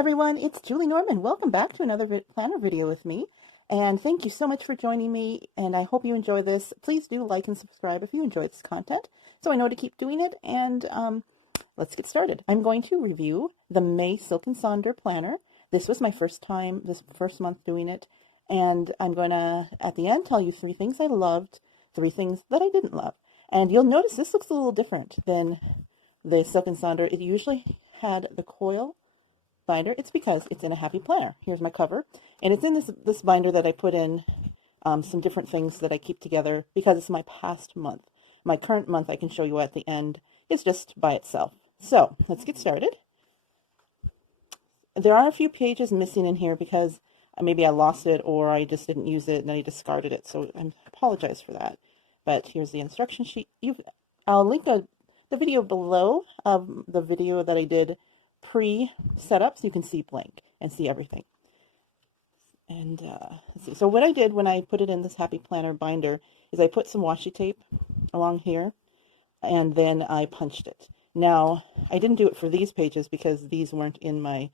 everyone, it's Julie Norman. Welcome back to another planner video with me. And thank you so much for joining me, and I hope you enjoy this. Please do like and subscribe if you enjoy this content, so I know to keep doing it. And let's get started. I'm going to review the May Silk and Sonder planner. This was my first time, this first month doing it, and I'm going to, at the end, tell you 3 things I loved, 3 things that I didn't love. And you'll notice this looks a little different than the Silk and Sonder. It usually had the coil binder. It's because it's in a happy planner. Here's my cover, and it's in this binder that I put in some different things that I keep together because it's my past month. My current month I can show you at the end is just by itself. So let's get started. There are a few pages missing in here because maybe I lost it or I just didn't use it and I discarded it, so I apologize for that. But here's the instruction sheet. I'll link the video below of the video that I did pre-setup, so you can see blank and see everything. And let's see. So what I did when I put it in this happy planner binder is I put some washi tape along here, and then I punched it. Now I didn't do it for these pages because these weren't in my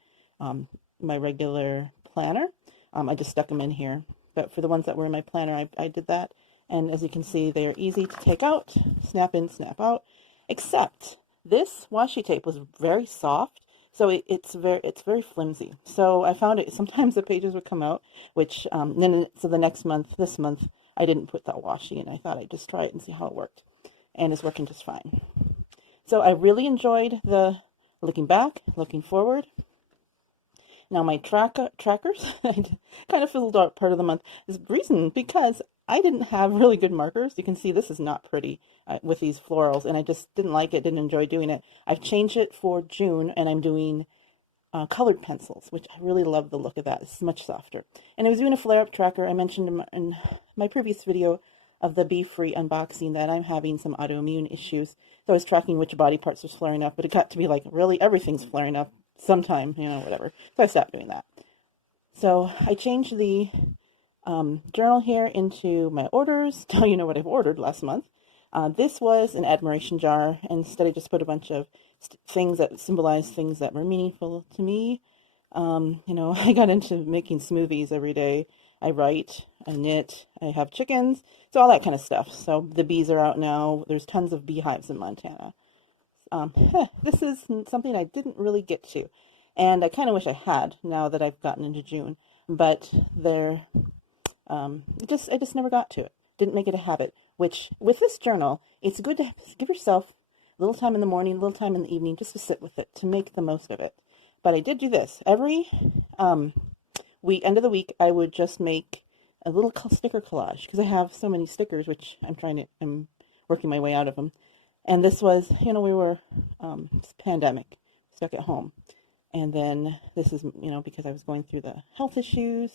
my regular planner. I just stuck them in here. But for the ones that were in my planner, I did that. And as you can see, they are easy to take out, snap in, snap out. Except this washi tape was very soft. So it's very flimsy. So I found it sometimes the pages would come out, which so the next month, this month, I didn't put that washi in. I thought I'd just try it and see how it worked, and it's working just fine. So I really enjoyed the looking back, looking forward. Now my trackers, I kind of fizzled out part of the month. This reason because I didn't have really good markers. You can see this is not pretty with these florals, and I just didn't like it, didn't enjoy doing it. I've changed it for June, and I'm doing colored pencils, which I really love the look of that. It's much softer. And I was doing a flare-up tracker. I mentioned in my previous video of the Be Free unboxing that I'm having some autoimmune issues. So I was tracking which body parts was flaring up, but it got to be like, really, everything's flaring up sometime, whatever. So I stopped doing that. So I changed the journal here into my orders, tell you know what I've ordered last month. This was an admiration jar, and instead I just put a bunch of things that symbolize things that were meaningful to me. I got into making smoothies every day. I write, I knit, I have chickens, so all that kind of stuff. So the bees are out now. There's tons of beehives in Montana. This is something I didn't really get to, and I kind of wish I had now that I've gotten into June, but I just never got to it. Didn't make it a habit, which with this journal, it's good to give yourself a little time in the morning, a little time in the evening, just to sit with it, to make the most of it. But I did do this. Every end of the week, I would just make a little sticker collage, because I have so many stickers, which I'm working my way out of them. And this was, we were pandemic, stuck at home. And then this is, because I was going through the health issues,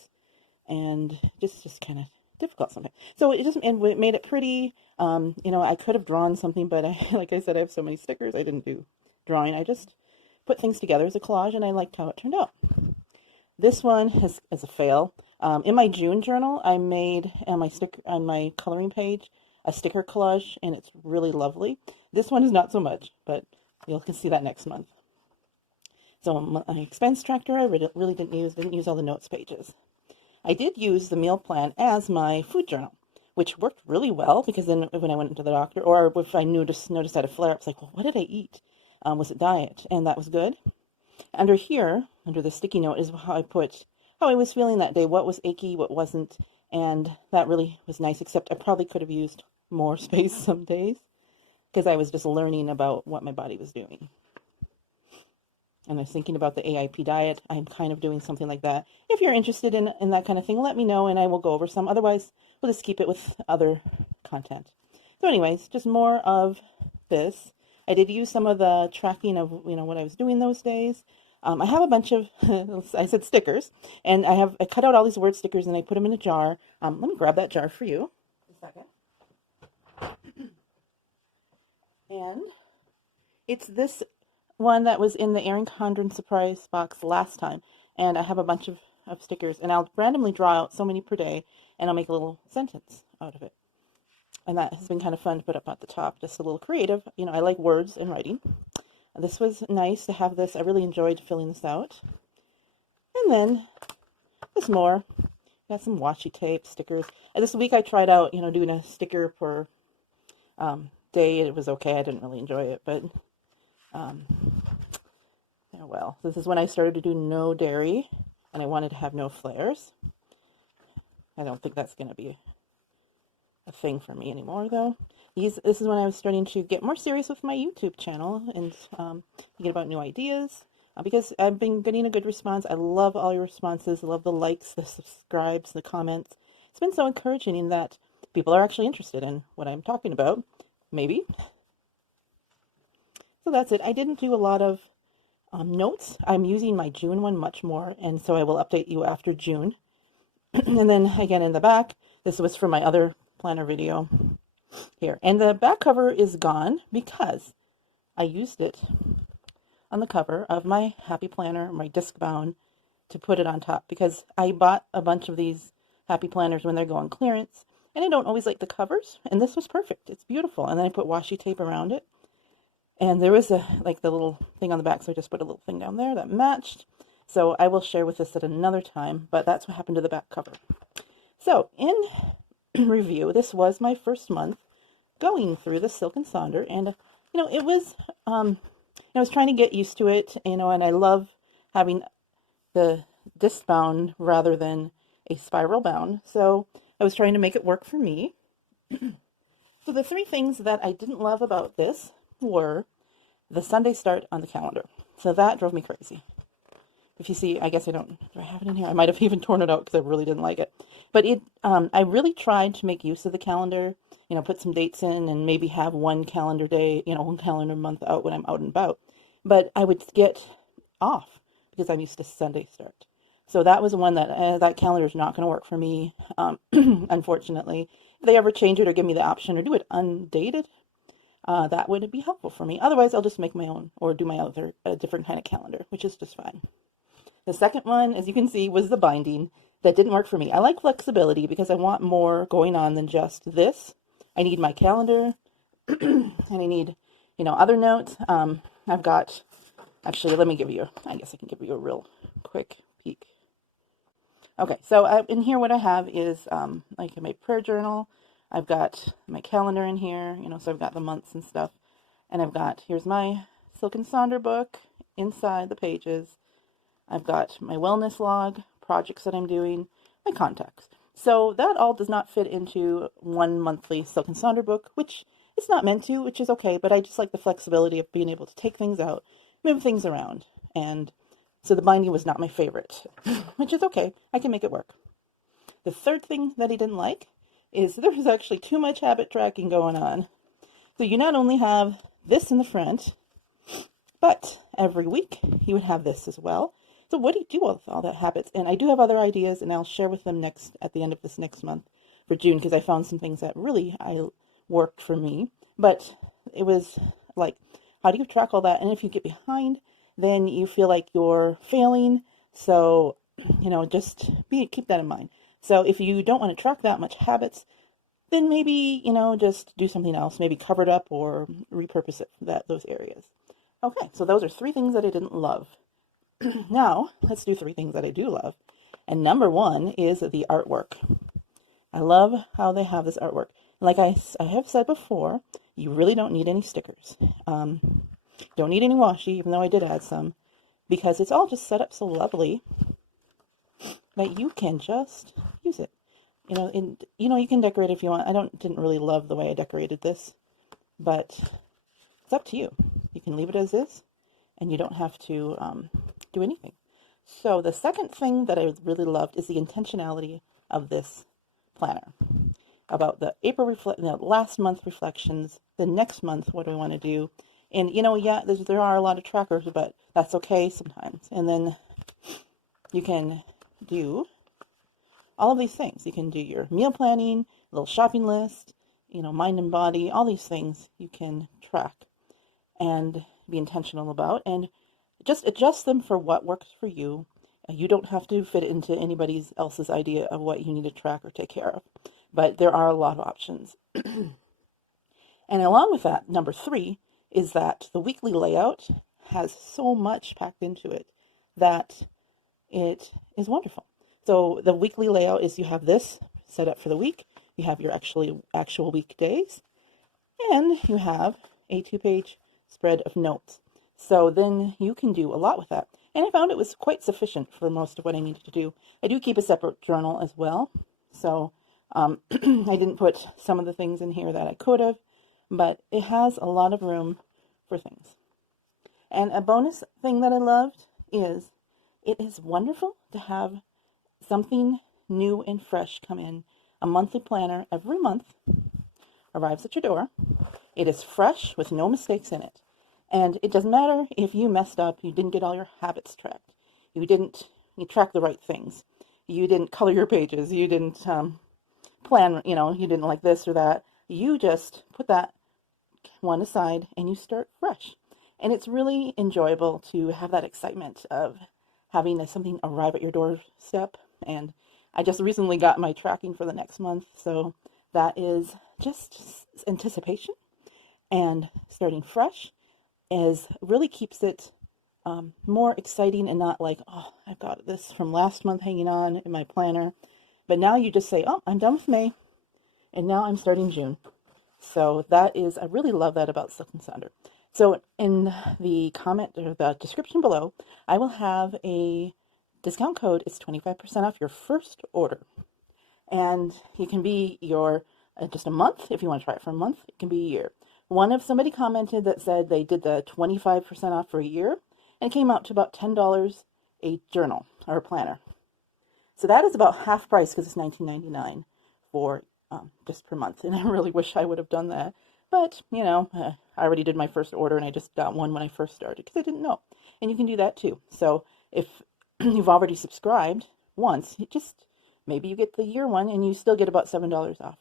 and just kind of difficult sometimes. So it made it pretty. I could have drawn something, but like I said, I have so many stickers. I didn't do drawing. I just put things together as a collage, and I liked how it turned out. This one is a fail. In my June journal, I made on my coloring page a sticker collage, and it's really lovely. This one is not so much, but you can see that next month. So my expense tracker, I really didn't use all the notes pages. I did use the meal plan as my food journal, which worked really well, because then when I went into the doctor, or if I noticed I had a flare-up, it's like, well, what did I eat? Was it diet? And that was good. Under here, under the sticky note, is how I put how I was feeling that day, what was achy, what wasn't, and that really was nice, except I probably could have used more space some days, because I was just learning about what my body was doing. And I was thinking about the AIP diet. I'm kind of doing something like that. If you're interested in that kind of thing, let me know, and I will go over some. Otherwise, we'll just keep it with other content. So anyways, just more of this. I did use some of the tracking of, what I was doing those days. I have a bunch of, I said stickers, and I cut out all these word stickers, and I put them in a jar. Let me grab that jar for you. Just a second. And it's this one that was in the Erin Condren surprise box last time, and I have a bunch of stickers, and I'll randomly draw out so many per day, and I'll make a little sentence out of it. And that has been kind of fun to put up at the top, just a little creative. I like words and writing. This was nice to have this. I really enjoyed filling this out. then there's more. Got some washi tape, stickers. And this week I tried out, doing a sticker per day. It was okay. I didn't really enjoy it, but oh well. This is when I started to do no dairy, and I wanted to have no flares. I don't think that's going to be a thing for me anymore, though. This is when I was starting to get more serious with my YouTube channel and get about new ideas. Because I've been getting a good response. I love all your responses. I love the likes, the subscribes, the comments. It's been so encouraging that people are actually interested in what I'm talking about. Maybe. So that's it. I didn't do a lot of notes. I'm using my June one much more, and so I will update you after June. And then again in the back, this was for my other planner video here. And the back cover is gone because I used it on the cover of my Happy Planner, my disc bound, to put it on top, because I bought a bunch of these Happy Planners when they go on clearance, and I don't always like the covers, and this was perfect. It's beautiful. And then I put washi tape around it, and there was the little thing on the back, so I just put a little thing down there that matched. So I will share with this at another time, but that's what happened to the back cover. So in review, this was my first month going through the Silk and Sonder, and it was I was trying to get used to it, and I love having the disc bound rather than a spiral bound. So I was trying to make it work for me. So the three things that I didn't love about this were the Sunday start on the calendar. So that drove me crazy. If you see, I guess do I have it in here? I might have even torn it out because I really didn't like it. But I really tried to make use of the calendar, put some dates in and maybe have one calendar day, one calendar month out when I'm out and about. But I would get off because I'm used to Sunday start. So that was one that that calendar is not going to work for me, unfortunately. If they ever change it or give me the option or do it undated, that would be helpful for me. Otherwise, I'll just make my own or do my other different kind of calendar, which is just fine. The second one, as you can see, was the binding. That didn't work for me. I like flexibility because I want more going on than just this. I need my calendar, and I need, other notes. I've got, actually, let me give you, I guess I can give you a real quick peek. Okay, so in here what I have is like my prayer journal. I've got my calendar in here, so I've got the months and stuff. And I've got, here's my Silk and Sonder book inside the pages. I've got my wellness log, projects that I'm doing, my contacts. So that all does not fit into one monthly Silk and Sonder book, which it's not meant to, which is okay, but I just like the flexibility of being able to take things out, move things around. And so the binding was not my favorite, which is okay. I can make it work. The third thing that I didn't like is there was actually too much habit tracking going on. So you not only have this in the front, but every week you would have this as well. So what do you do with all that habits? And I do have other ideas, and I'll share with them at the end of this next month for June, because I found some things that really worked for me. But it was like, how do you track all that? And if you get behind, then you feel like you're failing. So, just keep that in mind. So if you don't want to track that much habits, then maybe, just do something else, maybe cover it up or repurpose it those areas. Okay, so those are three things that I didn't love. Now, let's do three things that I do love. And number one is the artwork. I love how they have this artwork. Like I have said before, you really don't need any stickers. Don't need any washi, even though I did add some, because it's all just set up so lovely that you can just use it. You can decorate if you want. I didn't really love the way I decorated this, but it's up to you. You can leave it as is, and you don't have to do anything. So the second thing that I really loved is the intentionality of this planner. About the last month reflections, the next month, what do I want to do? And, there are a lot of trackers, but that's okay sometimes. And then you can do all of these things. You can do your meal planning, little shopping list, mind and body, all these things you can track and be intentional about, and just adjust them for what works for you. You don't have to fit it into anybody else's idea of what you need to track or take care of, but there are a lot of options. And along with that, number three is that the weekly layout has so much packed into it that it is wonderful. So the weekly layout is you have this set up for the week, you have your actual weekdays, and you have a 2-page spread of notes. So then you can do a lot with that. And I found it was quite sufficient for most of what I needed to do. I do keep a separate journal as well. So I didn't put some of the things in here that I could have, but it has a lot of room for things. And a bonus thing that I loved is it is wonderful to have something new and fresh come in. A monthly planner every month arrives at your door. It is fresh with no mistakes in it. And it doesn't matter if you messed up, you didn't get all your habits tracked, you track the right things, you didn't color your pages, you didn't plan, you didn't like this or that. You just put that one aside and you start fresh. And it's really enjoyable to have that excitement of having something arrive at your doorstep. And I just recently got my tracking for the next month, so that is just anticipation. And starting fresh really keeps it more exciting and not like, oh, I've got this from last month hanging on in my planner. But now you just say, oh, I'm done with May, and now I'm starting June. So that is, I really love that about Silk and Sonder. So in the comment or the description below, I will have a discount code. It's 25% off your first order. And it can be your just a month. If you want to try it for a month, it can be a year. Somebody commented that said they did the 25% off for a year, and it came out to about $10 a journal or a planner. So that is about half price because it's $19.99 for just per month. And I really wish I would have done that. But, I already did my first order and I just got one when I first started because I didn't know. And you can do that too. So if you've already subscribed once, maybe you get the year one and you still get about $7 off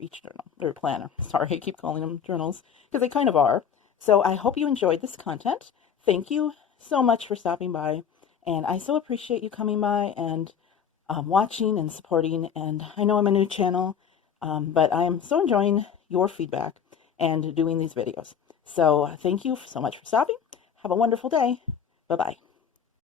each journal or planner. Sorry, I keep calling them journals because they kind of are. So I hope you enjoyed this content. Thank you so much for stopping by. And I so appreciate you coming by and watching and supporting. And I know I'm a new channel, but I am so enjoying your feedback and doing these videos. So thank you so much for stopping. Have a wonderful day. Bye-bye.